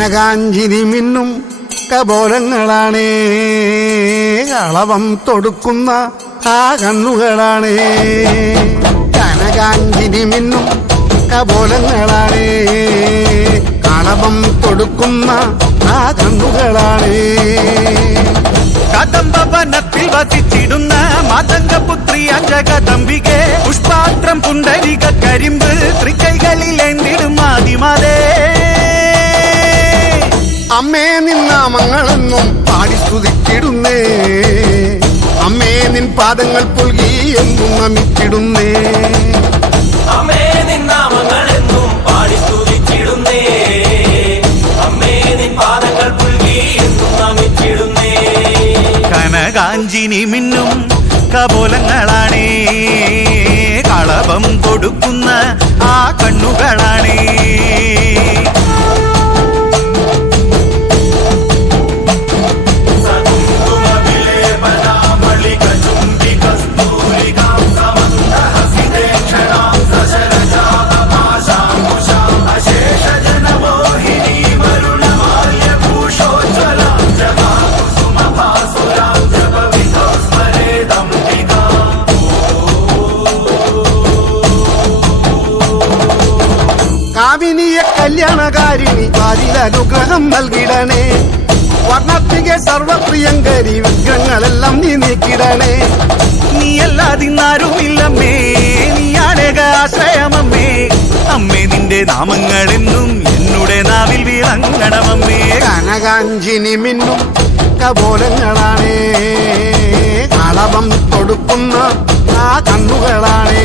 കനകാഞ്ചിനി മിന്നും കപോലങ്ങളാണേ, കളവം തൊടുക്കുന്ന ആ കണ്ണുകളാണേ. കനകാഞ്ചിനി മിന്നും കപോലങ്ങളാണേ, കളവം തൊടുക്കുന്ന ആ കണ്ണുകളാണേ. കദംബവനത്തിൽ വസിച്ചിടുന്ന മാതംഗപുത്രിയ ജഗദംബികെ, പുഷ്പാത്രം പുണ്ടരിക കരിമ്പ് തൃക്കൈകളിലേന്തിടും ആദിമാതേ. അമ്മേ നിന്നാമങ്ങളെന്നും പാടി സ്തുതിച്ചിടുന്നേ, അമ്മേ നിൻ പാദങ്ങൾ പുൽകി എന്നും നമിച്ചിടുന്നേ. അമ്മേ നിന്നാമങ്ങളെന്നും പാടി സ്തുതിച്ചിടുന്നേ, അമ്മേ നിൻ പാദങ്ങൾ പുൽകി എന്നും നമിച്ചിടുന്നേ. കനകാഞ്ചിനി മിന്നും കപോലങ്ങളാണേ, കളഭം കൊടുക്കുന്ന ആ കണ്ണുകളാണേ. കാവിനിയ കല്യാണകാരിണി വാരിലനുഗ്രഹം നൽകിടണേ, വർണ്ണത്തികെ സർവപ്രിയങ്കരി വിഗ്രഹങ്ങളെല്ലാം നീ നീക്കിടണേ. നീയല്ലാതിന്നാരുമില്ലമ്മേ, നീയാണേക ആശ്രയമമ്മേ. അമ്മേ നിന്റെ നാമങ്ങളെന്നും എന്നുടെ നാവിൽ വിളങ്ങണമമ്മേ. കനകാഞ്ചിനി മിന്നും കപോലങ്ങളാണേ, കളവം തൊടുക്കുന്ന ആ കണ്ണുകളാണേ.